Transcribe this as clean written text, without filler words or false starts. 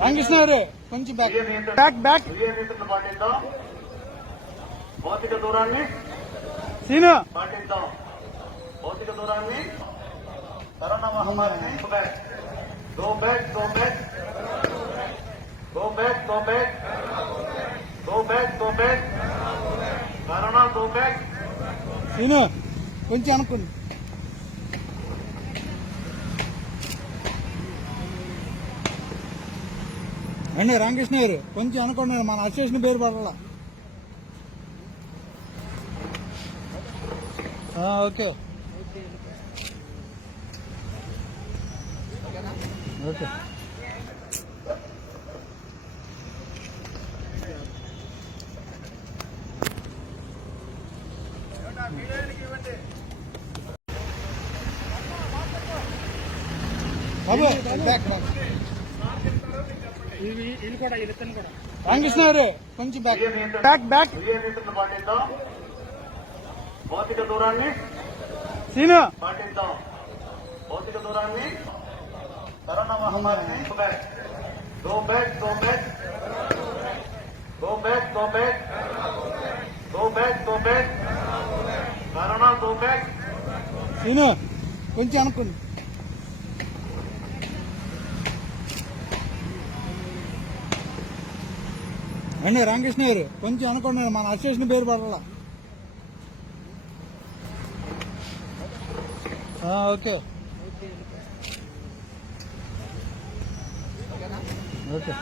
రామకృష్ణ గారు కొంచెం back back పాటిద్దాం. భౌతిక దూరాన్ని సీను పాటిద్దాం. భౌతిక దూరాన్ని కరోనా మహమ్మారిని go back go back go back go back go back go back corona go back. Scene కొంచెం అనుకోండి. అండి రామకృష్ణ గారు కొంచెం అనుకోండి, మన అసోసియేషన్ పేరు పడాల. ఓకే ఓకే రామకృష్ణ గారు కొంచెం బ్యాక్ బ్యాక్ బ్యాక్ పాటిద్దాం. భౌతిక దూరాన్ని సీను పాటిద్దాం. భౌతిక దూరాన్ని కరోనా మహమ్మారిని go back go back go back go back go back go back corona go back. Scene కొంచెం అనుకోండి. అండి రామకృష్ణ గారు కొంచెం అనుకోండి, మన అసోసియేషన్ పేరు పడాల. Okay okay